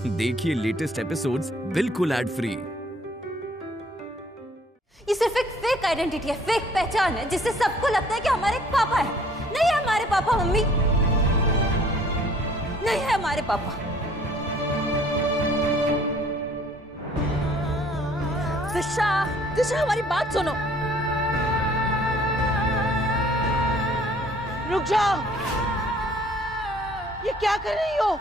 देखिए latest episodes बिल्कुल ad free. ये सिर्फ एक फेक आइडेंटिटी है, फेक पहचान है, जिससे सबको लगता है कि हमारे एक पापा है। नहीं है हमारे पापा मम्मी, नहीं है हमारे पापा। दिशा, दिशा हमारी बात सुनो। रुक जाओ, ये क्या कर रही हो?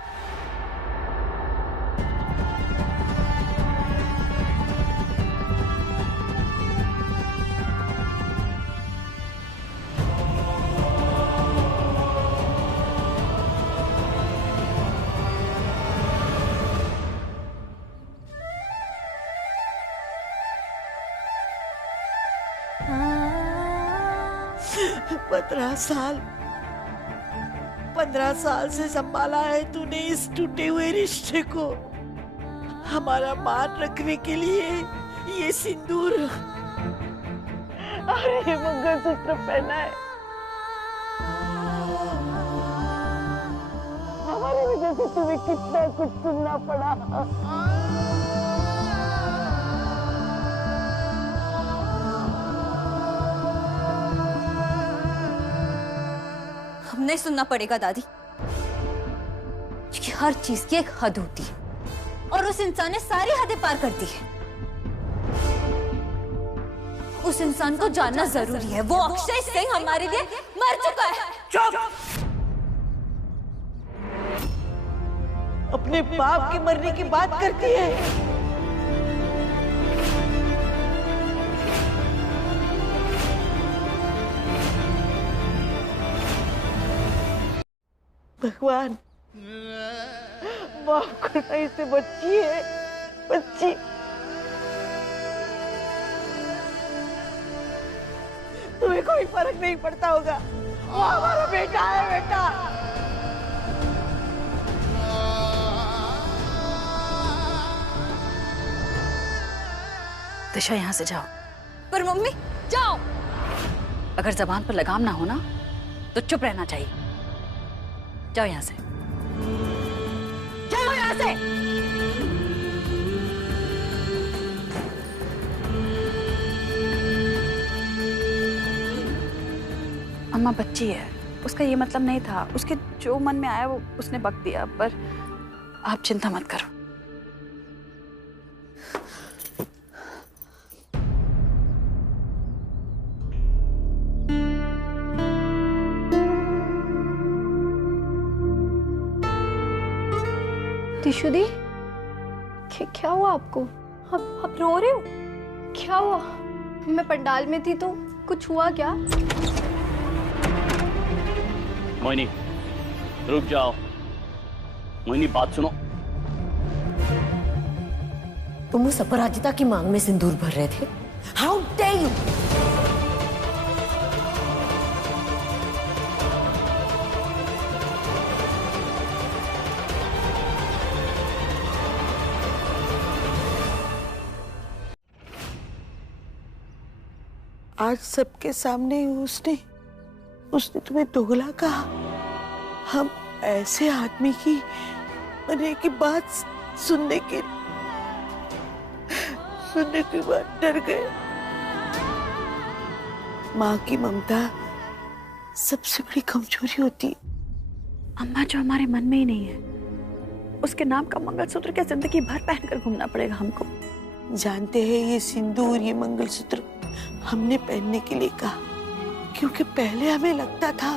पंद्रह साल से संभाला है तूने इस टूटे हुए रिश्ते को। हमारा मान रखने के लिए ये सिंदूर और ये मंगलसूत्र पहना है। हमारी वजह से तुम्हें कितना कुछ सुनना पड़ा। नहीं सुनना पड़ेगा दादी, क्योंकि हर चीज की एक हद होती है और उस इंसान ने सारी हदें पार कर दी है। उस इंसान को जानना जरूरी है। वो अक्षय सिंह हमारे लिए मर चुका है। चुप! अपने बाप के मरने की बात करती है। भगवान माफ करना, इसे बच्ची है, बच्ची। तुम्हें कोई फर्क नहीं पड़ता होगा, वो हमारा बेटा है। बेटा दिशा, यहाँ से जाओ। पर मम्मी जाओ। अगर जबान पर लगाम ना हो ना तो चुप रहना चाहिए। जाओ यहाँ से, जाओ यहाँ से। अम्मा बच्ची है, उसका ये मतलब नहीं था। उसके जो मन में आया वो उसने बक दिया। पर आप चिंता मत करो। दिशु दी, क्या हुआ आपको? आप रो रहे हो? क्या हुआ? मैं पंडाल में थी तो कुछ हुआ क्या? मोहिनी रुक जाओ। मोहिनी बात सुनो। तुम उस अपराजिता की मांग में सिंदूर भर रहे थे? How dare you! आज सबके सामने उसने तुम्हें दोगला कहा। हम ऐसे आदमी की मरने की बात सुनने के बाद डर गए। माँ की ममता सबसे बड़ी कमजोरी होती है। अम्मा, जो हमारे मन में ही नहीं है, उसके नाम का मंगलसूत्र क्या जिंदगी भर पहनकर घूमना पड़ेगा हमको? जानते हैं, ये सिंदूर, ये मंगलसूत्र हमने पहनने के लिए कहा क्योंकि पहले हमें लगता था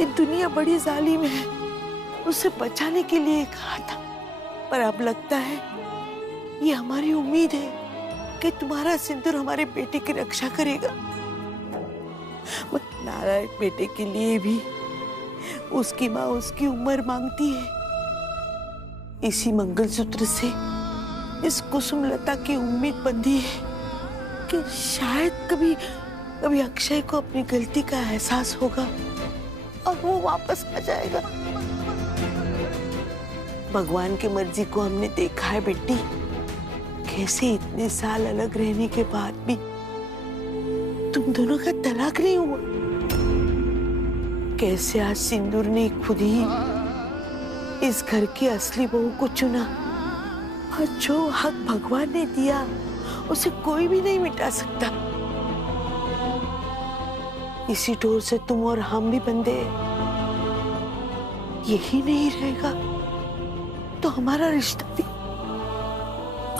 ये दुनिया बड़ी जालिम है, उसे बचाने के लिए कहा था। पर अब लगता है ये हमारी उम्मीद है कि तुम्हारा सिंदूर हमारे बेटे की रक्षा करेगा। नारायण बेटे के लिए भी उसकी माँ उसकी उम्र मांगती है। इसी मंगलसूत्र से इस कुसुमलता की उम्मीद बंधी है कि शायद कभी अक्षय को अपनी गलती का एहसास होगा और वो वापस आ जाएगा। भगवान की मर्जी को हमने देखा है बेटी, कैसे इतने साल अलग रहने के बाद भी तुम दोनों का तलाक नहीं हुआ। कैसे आज सिंदूर ने खुद ही इस घर की असली बहू को चुना और जो हक भगवान ने दिया उसे कोई भी नहीं मिटा सकता। इसी डोर से तुम और हम भी बंधे हैं। यही नहीं रहेगा तो हमारा रिश्ता भी।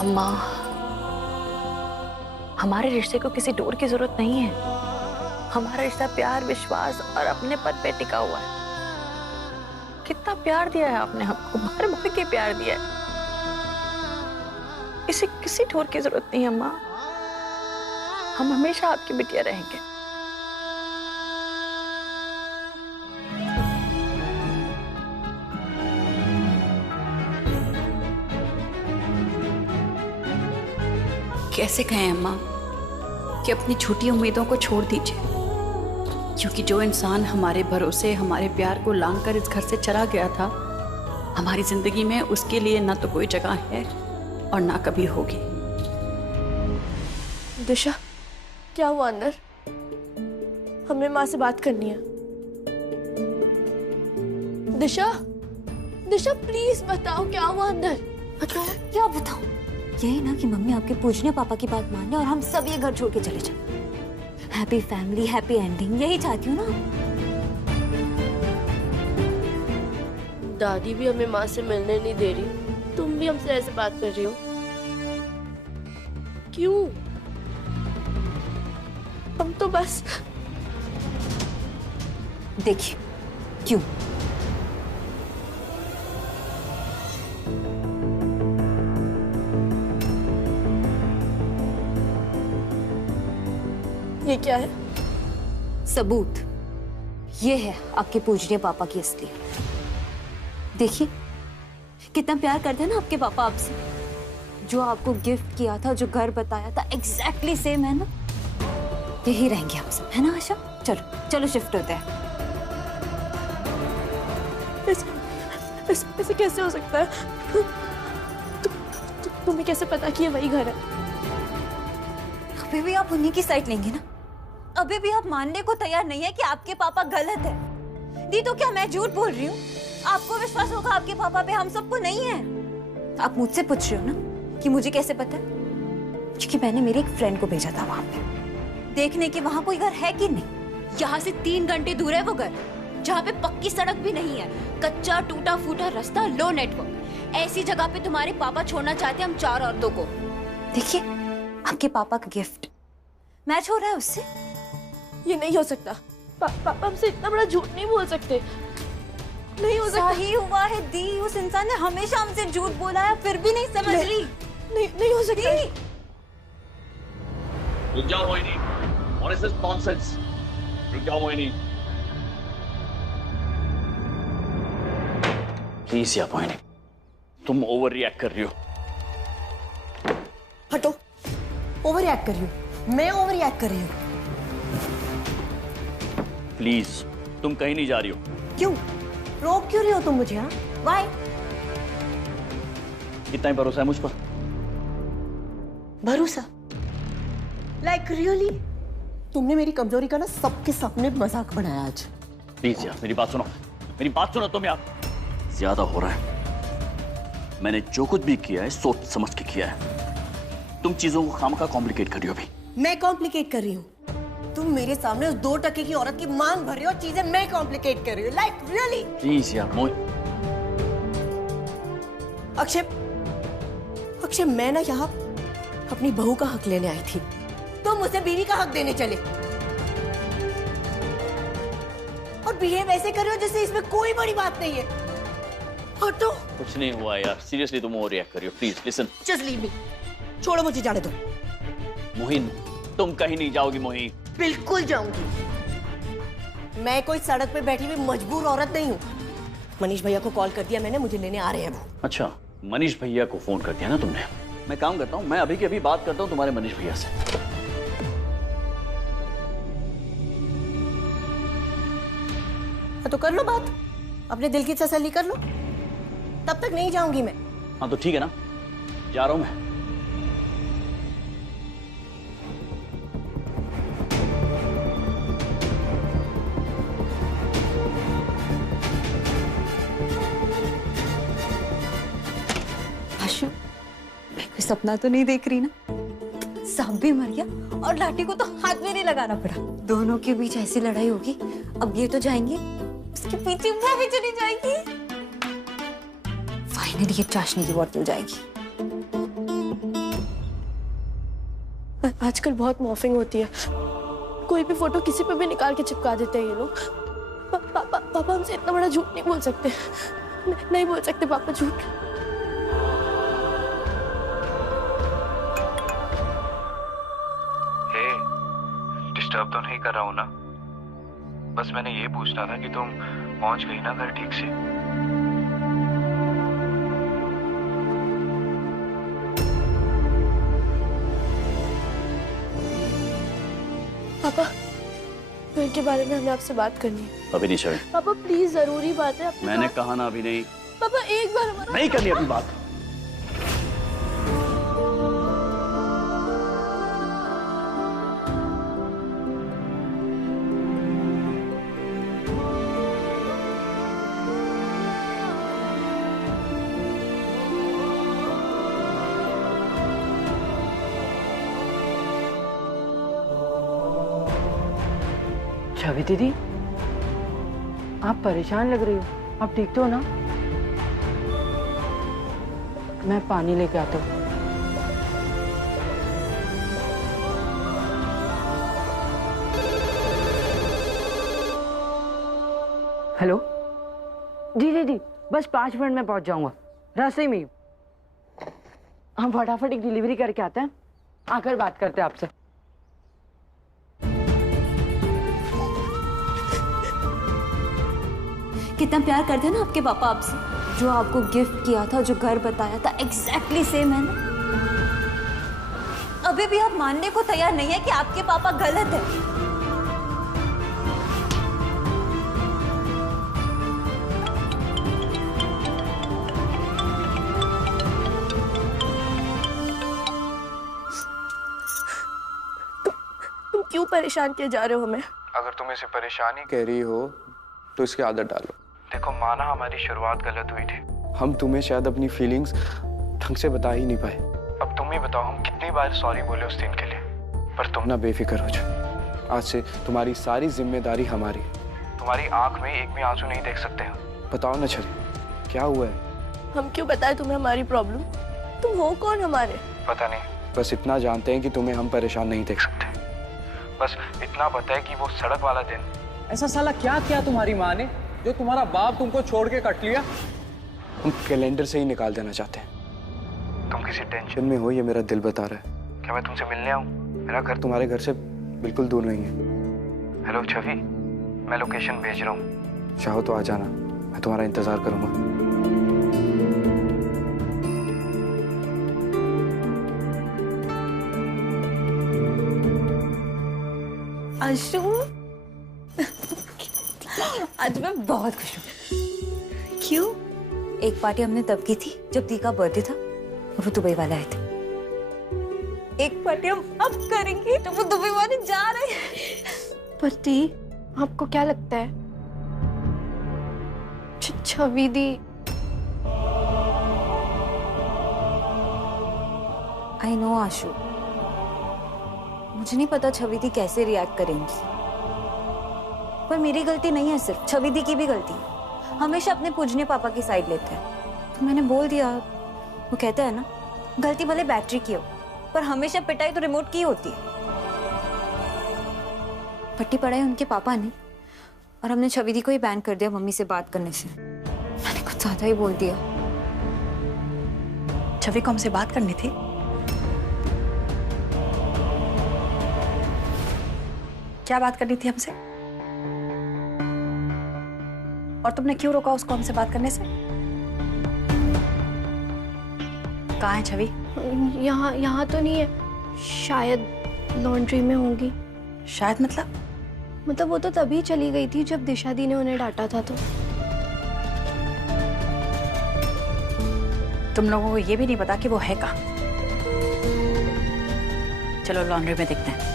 अम्मा, हमारे रिश्ते को किसी डोर की जरूरत नहीं है। हमारा रिश्ता प्यार, विश्वास और अपने पद पे टिका हुआ है। कितना प्यार दिया है आपने हमको, भर भर के प्यार दिया है। इसे किसी डोर की जरूरत नहीं है अम्मा। हम हमेशा आपकी बिटिया रहेंगे। कैसे कहें अम्मा कि अपनी छोटी उम्मीदों को छोड़ दीजिए, क्योंकि जो इंसान हमारे भरोसे, हमारे प्यार को लांघ कर इस घर से चला गया था, हमारी जिंदगी में उसके लिए ना तो कोई जगह है और ना कभी होगी। दिशा, क्या हुआ अंदर? हमें माँ से बात करनी है। दिशा, दिशा प्लीज बताओ क्या हुआ अंदर? बताओ, क्या बताऊं? यही ना कि मम्मी आपके पूजने पापा की बात माने और हम सब ये घर छोड़ के चले जाए। हैप्पी फैमिली, हैप्पी एंडिंग, यही चाहती हूँ ना। दादी भी हमें माँ से मिलने नहीं दे रही, तुम भी हमसे ऐसे बात कर रही हो, क्यों? हम तो बस। देखिए, क्यों? ये क्या है? सबूत। ये है आपके पूजनीय पापा की असलियत। देखिए कितना प्यार करते हैं ना आपके पापा आपसे। जो आपको गिफ्ट किया था, जो घर बताया था, एग्जैक्टली सेम है ना। यही रहेंगे हम सब, है ना आशा? चलो चलो शिफ्ट होते हैं। ऐसे कैसे हो सकता है? तुम्हें कैसे पता कि ये वही घर है? अभी भी आप उन्हीं की साइड लेंगे ना? अभी भी आप मानने को तैयार नहीं है कि आपके पापा गलत है? दी तो क्या मैं झूठ बोल रही हूँ? आपको विश्वास होगा आपके पापा पे, हम सबको नहीं है। आप मुझसे पूछ रहे हो ना कि मुझे कैसे पता? क्योंकि मैंने मेरे एक फ्रेंड को भेजा था वहां पे देखने कि वहां कोई घर है कि नहीं। यहाँ से 3 घंटे दूर है वो घर, जहाँ पे पक्की सड़क भी नहीं है, कच्चा टूटा फूटा रास्ता, लो नेटवर्क। ऐसी जगह पे तुम्हारे पापा छोड़ना चाहते हैं हम 4 औरतों को। देखिए आपके पापा का गिफ्ट मैच हो रहा है उससे। ये नहीं हो सकता। पापा हमसे इतना बड़ा झूठ नहीं बोल सकते। नहीं हो सकता। सही हुआ है दी, उस इंसान ने हमेशा हमसे झूठ बोला है, फिर भी नहीं समझ रही। नहीं हो सकता। रुक जाओ Mohini, what is this nonsense? रुक जाओ मोहिनी, प्लीज या मोहिनी, तुम ओवर रिएक्ट कर रही हो। हटो। ओवर रिएक्ट कर रही हूँ मैं? ओवर रिएक्ट कर रही हूँ? प्लीज, तुम कहीं नहीं जा रही हो। क्यों? रोक क्यों रही हो तुम मुझे? हाँ, वाई? कितना ही भरोसा है मुझ पर? भरोसा? Like really? तुमने मेरी कमजोरी का ना सबके सामने मजाक बनाया आज। प्लीज यार मेरी बात सुनो, मेरी बात सुनो तुम यार। ज्यादा हो रहा है। मैंने जो कुछ भी किया है सोच समझ के किया है। तुम चीजों को खामखा कॉम्प्लिकेट कर रही हो अभी। मैं कॉम्प्लिकेट कर रही हूँ? तुम मेरे सामने उस 2 टके की औरत की मांग भर रही हो, चीजें मैं कॉम्प्लिकेट कर रही हूँ। Like really? प्लीज यार अक्षय, मैं ना यहाँ अपनी बहू का हक लेने आई थी, तुम मुझसे बीवी का हक देने चले और बिहेव ऐसे कर रहे हो जैसे इसमें कोई बड़ी बात नहीं है। हटो। कुछ नहीं हुआ यार, सीरियसली तुम ओवर रिएक्ट कर रही हो। Please listen. Just leave me. छोड़ो मुझे, जाने दो। मोहिन, तुम कहीं नहीं जाओगी मोहिन। बिल्कुल जाऊंगी। मैं कोई सड़क पे बैठी हुई मजबूर औरत नहीं हूँ। मनीष भैया को कॉल कर दिया मैंने, मुझे लेने आ रहे हैं वो। अच्छा, मनीष भैया को फोन कर दिया ना तुमने? मैं काम करता हूँ, मैं अभी के अभी बात करता हूँ तुम्हारे मनीष भैया से। तो कर लो बात, अपने दिल की तसल्ली कर लो। तब तक नहीं जाऊंगी मैं। हाँ तो ठीक है ना, जा रहा हूँ मैं। आशु, मैं कोई सपना तो नहीं देख रही ना? सांप भी मर गया और लाठी को तो हाथ में नहीं लगाना पड़ा। दोनों के बीच ऐसी लड़ाई होगी, अब ये तो जाएंगे, उसके पीछे वो भी चली जाएगी। फाइनली ये चाशनी की बोतल जाएगी। आजकल बहुत मॉर्फिंग होती है, कोई भी फोटो किसी पे भी निकाल के चिपका देते हैं ये लोग। पापा हमसे इतना बड़ा झूठ नहीं बोल सकते, नहीं बोल सकते पापा झूठ। डिस्टर्ब तो नहीं कर रहा हूँ ना? बस मैंने ये पूछना था कि तुम पहुंच गई ना घर ठीक से? पापा, घर के बारे में हमें आपसे बात करनी है। अभी नहीं छवि। पापा प्लीज, जरूरी बात है। मैंने कहा ना अभी नहीं। पापा एक बार हमारा नहीं करनी अपनी बात। छवि दीदी, आप परेशान लग रही हो, आप ठीक तो हो ना? मैं पानी लेके आता हूँ। हेलो जी दीदी, बस 5 मिनट में पहुंच जाऊंगा, रास्ते में ही हूँ। हम फटाफट एक डिलीवरी करके आते हैं, आकर बात करते हैं आपसे। कितना प्यार करते हैं ना आपके पापा आपसे। जो आपको गिफ्ट किया था, जो घर बताया था, एग्जैक्टली सेम है ना। अभी भी आप मानने को तैयार नहीं है कि आपके पापा गलत है। तुम क्यों परेशान किए जा रहे हो हमें? अगर तुम इसे परेशानी कह रही हो तो इसकी आदत डालो। देखो माना हमारी शुरुआत गलत हुई थी, हम तुम्हें शायद अपनी फीलिंग्स ढंग से बता ही नहीं पाए। अब तुम ही बताओ हम कितनी बार सॉरी बोले उस दिन के लिए। पर तुम ना बेफिक्र हो जाओ, आज से तुम्हारी सारी जिम्मेदारी हमारी। तुम्हारी आंख में एक भी आंसू नहीं देख सकते हम। बताओ ना छवि, क्या हुआ है? हम क्यों बताएं तुम्हें हमारी प्रॉब्लम? तुम हो कौन हमारे? पता नहीं, बस इतना जानते हैं कि तुम्हें हम परेशान नहीं देख सकते। बस इतना पता है कि वो सड़क वाला दिन। ऐसा साला क्या किया तुम्हारी माँ ने जो तुम्हारा बाप तुमको छोड़ के कट लिया? हम कैलेंडर से ही निकाल देना चाहते हैं। तुम किसी टेंशन में हो ये मेरा दिल बता रहा है। क्या मैं तुमसे मिलने आऊं? मेरा घर तुम्हारे घर से बिल्कुल दूर नहीं है। हेलो छवि, मैं लोकेशन भेज रहा हूँ, चाहो तो आ जाना, मैं तुम्हारा इंतजार करूंगा। आशु, आज मैं बहुत खुश हूँ। क्यों? एक पार्टी हमने तब की थी जब दी का बर्थडे था और वो दुबई वाले आए थे। एक पार्टी हम अब करेंगे जब वो दुबई वाले जा रहे हैं। पर दी, आपको क्या लगता है छवि दी? आई नो आशु, मुझे नहीं पता छवि दी कैसे रिएक्ट करेंगी, पर मेरी गलती नहीं है, सिर्फ छवि दी की भी गलती है। हमेशा अपने पूजने पापा की साइड लेते हैं, तो मैंने बोल दिया। वो कहते हैं ना, गलती भले बैटरी की हो पर हमेशा पिटाई तो रिमोट की होती है। पट्टी पढ़ाई उनके पापा ने, और हमने छवि दी को ही बैन कर दिया मम्मी से बात करने से। मैंने कुछ ज्यादा ही बोल दिया। छवि को हमसे बात करनी थी? क्या बात करनी थी हमसे? और तुमने क्यों रोका उसको हमसे बात करने से? कहाँ है छवि? यहाँ तो नहीं है, शायद लॉन्ड्री में होंगी। शायद मतलब वो तो तभी चली गई थी जब दिशा दी ने उन्हें डांटा था। तो तुम लोगों को ये भी नहीं पता कि वो है कहाँ? चलो लॉन्ड्री में देखते हैं।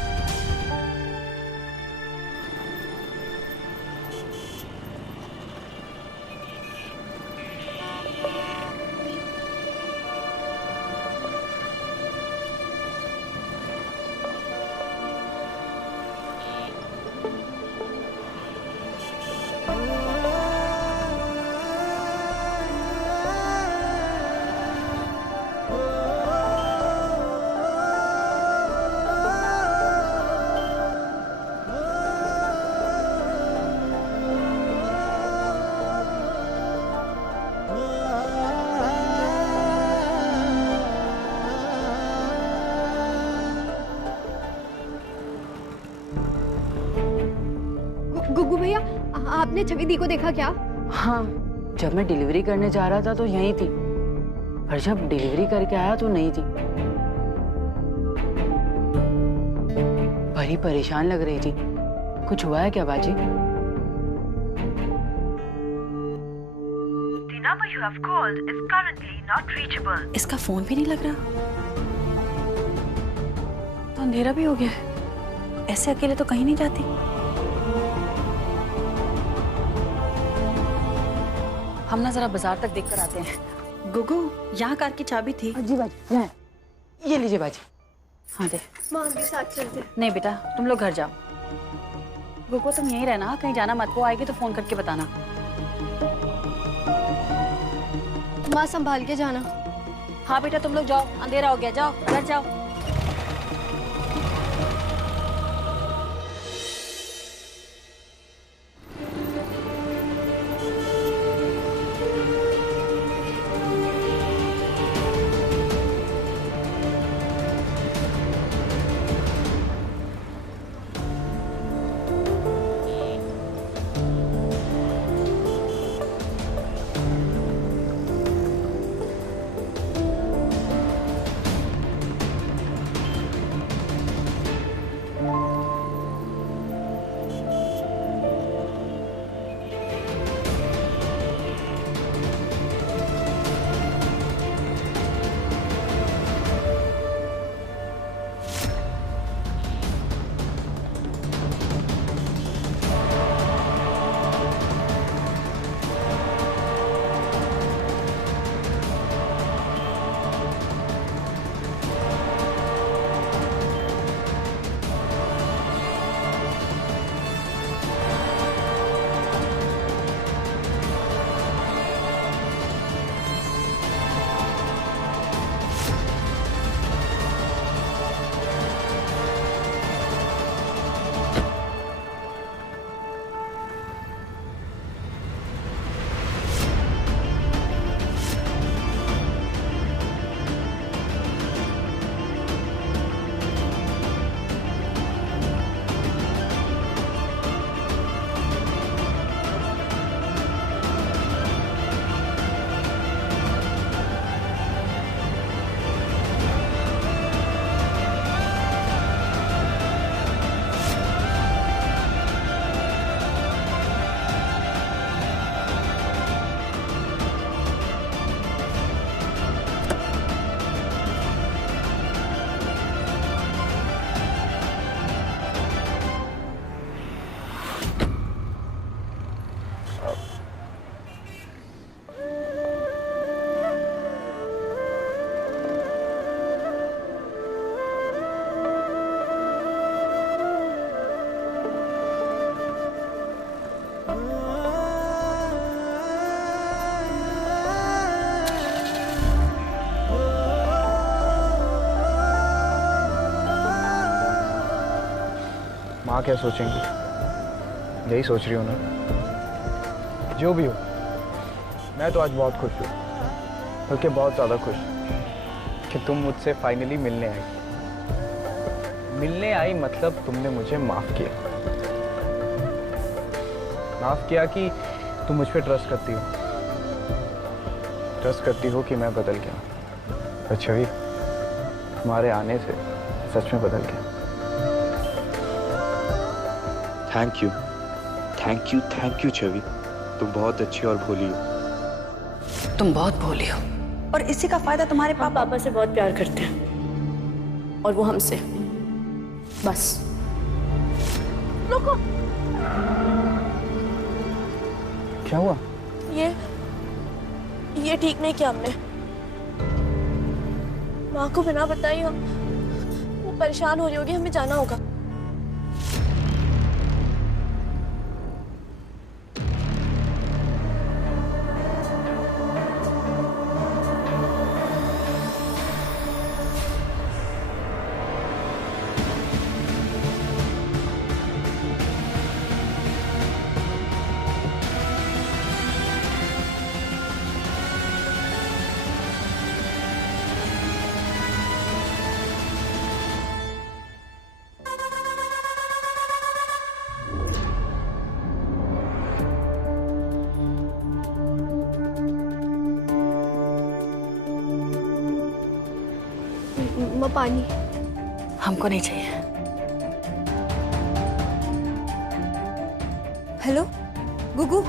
आपने छवि दी को देखा क्या? हाँ, जब मैं डिलीवरी करने जा रहा था तो यहीं थी, पर जब डिलीवरी करके आया तो नहीं थी। बड़ी परेशान लग रही थी। कुछ हुआ है क्या बाजी? The number you have called is currently not reachable. इसका फोन भी नहीं लग रहा, तो अंधेरा भी हो गया है। ऐसे अकेले तो कहीं नहीं जाती। हम ना जरा बाजार तक देख कर आते हैं। गुगु, यहाँ कार की चाबी थी। जी बाजी, यहाँ ये लीजिए बाजी। हाँ दे। माँ के साथ चलते। नहीं बेटा, तुम लोग घर जाओ। गुगु तुम यहीं रहना, कहीं जाना मत। वो आएगी तो फोन करके बताना। माँ संभाल के जाना। हाँ बेटा, तुम लोग जाओ, अंधेरा हो गया। जाओ घर जाओ। माँ क्या सोचेंगी, यही सोच रही हो ना। जो भी हो, मैं तो आज बहुत खुश हूँ, बल्कि बहुत ज़्यादा खुश कि तुम मुझसे फाइनली मिलने आई। मिलने आई मतलब तुमने मुझे माफ़ किया कि तुम मुझ पर ट्रस्ट करती हो कि मैं बदल गया। पर छवि, तुम्हारे आने से सच में बदल गया। थैंक यू छवि, तुम बहुत अच्छी और भोली हो। तुम बहुत भोली हो, और इसी का फायदा तुम्हारे पापा से बहुत प्यार करते हैं, और वो हमसे। बस रुको। क्या हुआ? ये ठीक नहीं किया हमने। माँ को बिना बताए वो परेशान हो रही होगी, हमें जाना होगा। अम्मा पानी। हमको नहीं चाहिए। हेलो गुगू,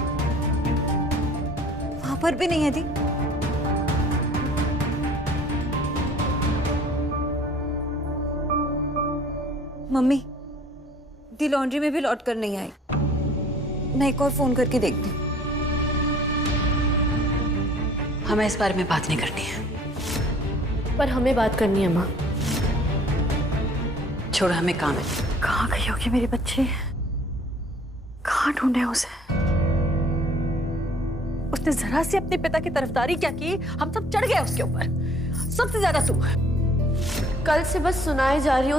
वहां पर भी नहीं है दी। मम्मी, दी लॉन्ड्री में भी लौट कर नहीं आई। मैं एक और फोन करके देखती हूँ। हमें इस बारे में बात नहीं करनी है। पर हमें बात करनी है माँ। छोड़ो, हमें काम है। कहाँ गई होगी मेरी बच्ची? कहाँ ढूंढे उसे? उसने जरा सी अपने पिता की तरफदारी क्या की, हम सब चढ़ गए उसके ऊपर। सबसे ज्यादा तू। कल से बस सुनाए जा रही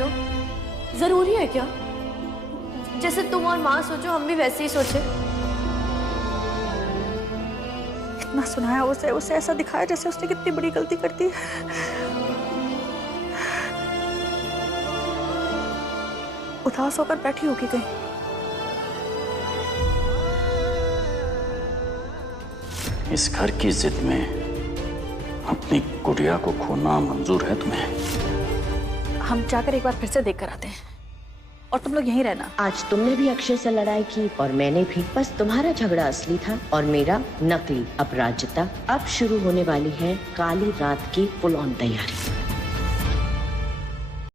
हो। जरूरी है क्या? जैसे तुम और माँ सोचो, हम भी वैसे ही सोचे। इतना सुनाया उसे ऐसा दिखाया जैसे उसने कितनी बड़ी गलती कर दी। उदास होकर बैठी होगी कहीं। इस घर की जिद में अपनी गुड़िया को खोना मंजूर है तुम्हें? हम जाकर एक बार फिर से देख कर आते हैं, और तुम लोग यहीं रहना। आज तुमने भी अक्षय से लड़ाई की और मैंने भी। बस तुम्हारा झगड़ा असली था और मेरा नकली। अपराजिता, अब शुरू होने वाली है काली रात की फुल ऑन तैयारी।